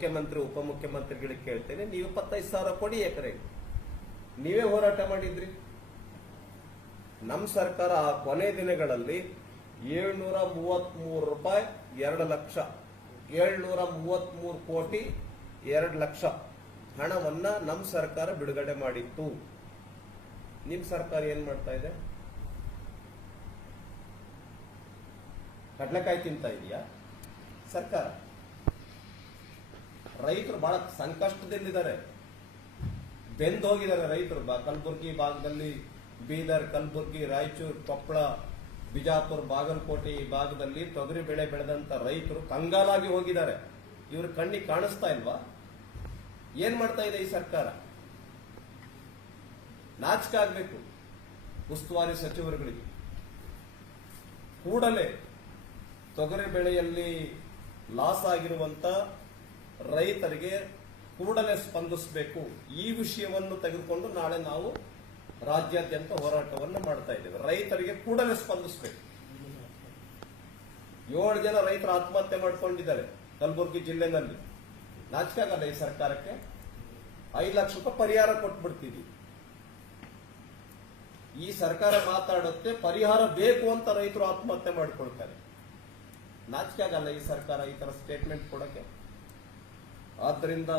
ಮುಖ್ಯಮಂತ್ರಿ, ಉಪಮುಖ್ಯಮಂತ್ರಿಗಳಿಗೆ ಕೇಳ್ತೇನೆ, ನೀವು ಇಪ್ಪತ್ತೈದು ಸಾವಿರ ಕೊಡಿ ಎಕರೆ. ನೀವೇ ಹೋರಾಟ ಮಾಡಿದ್ರಿ. ನಮ್ಮ ಸರ್ಕಾರ ಆ ಕೊನೆ ದಿನಗಳಲ್ಲಿ ಏಳ್ನೂರ ಮೂವತ್ಮೂರು ರೂಪಾಯಿ ಎರಡು ಲಕ್ಷ ಏಳ್ನೂರ ಮೂವತ್ಮೂರು ಕೋಟಿ ಎರಡು ಲಕ್ಷ ಹಣವನ್ನ ನಮ್ಮ ಸರ್ಕಾರ ಬಿಡುಗಡೆ ಮಾಡಿತ್ತು. ನಿಮ್ ಸರ್ಕಾರ ಏನ್ ಮಾಡ್ತಾ ಇದೆ? ಕಡ್ಲೆಕಾಯಿ ತಿಂತ ಇದೆಯಾ? ಸರ್ಕಾರ. ರೈತರು ಬಹಳ ಸಂಕಷ್ಟದಲ್ಲಿದ್ದಾರೆ. ಬೆಂದು ಹೋಗಿದ್ದಾರೆ ರೈತರು ಕಲಬುರಗಿ ಭಾಗದಲ್ಲಿ ಬೀದರ್, ಕಲಬುರಗಿ, ರಾಯಚೂರು, ಕೊಪ್ಪಳ, ಬಿಜಾಪುರ, ಬಾಗಲಕೋಟೆ ಈ ಭಾಗದಲ್ಲಿ ತೊಗರಿ ಬೆಳೆ ಬೆಳೆದಂತ ರೈತರು ಕಂಗಾಲಾಗಿ ಹೋಗಿದ್ದಾರೆ. ಇವರು ಕಣ್ಣಿಗೆ ಕಾಣಿಸ್ತಾ ಇಲ್ವಾ? ಏನ್ ಮಾಡ್ತಾ ಇದೆ ಈ ಸರ್ಕಾರ? ನಾಚಿಕೆ ಆಗ್ಬೇಕು ಉಸ್ತುವಾರಿ ಸಚಿವರುಗಳಿಗೆ. ಕೂಡಲೇ ತೊಗರಿ ಬೆಳೆಯಲ್ಲಿ ಲಾಸ್ ಆಗಿರುವಂತ ರೈತರಿಗೆ ಕೂಡಲೇ ಸ್ಪಂದಿಸಬೇಕು. ಈ ವಿಷಯವನ್ನು ತೆಗೆದುಕೊಂಡು ನಾಳೆ ನಾವು ರಾಜ್ಯಾದ್ಯಂತ ಹೋರಾಟವನ್ನು ಮಾಡ್ತಾ ಇದ್ದೇವೆ. ರೈತರಿಗೆ ಕೂಡಲೇ ಸ್ಪಂದಿಸಬೇಕು. ಏಳು ಜನ ರೈತರು ಆತ್ಮಹತ್ಯೆ ಮಾಡ್ಕೊಂಡಿದ್ದಾರೆ ಕಲಬುರಗಿ ಜಿಲ್ಲೆನಲ್ಲಿ. ನಾಚಿಕೆ ಆಗಲ್ಲ ಈ ಸರ್ಕಾರಕ್ಕೆ. ಐದು ಲಕ್ಷ ರೂಪಾಯಿ ಪರಿಹಾರ ಕೊಟ್ಬಿಡ್ತೀವಿ. ಈ ಸರ್ಕಾರ ಮಾತಾಡುತ್ತೆ, ಪರಿಹಾರ ಬೇಕು ಅಂತ ರೈತರು ಆತ್ಮಹತ್ಯೆ ಮಾಡಿಕೊಳ್ತಾರೆ. ನಾಚಿಕೆ ಆಗಲ್ಲ ಈ ಸರ್ಕಾರ ಈ ತರ ಸ್ಟೇಟ್ಮೆಂಟ್ ಕೊಡಕ್ಕೆ. ಆದ್ರಿಂದ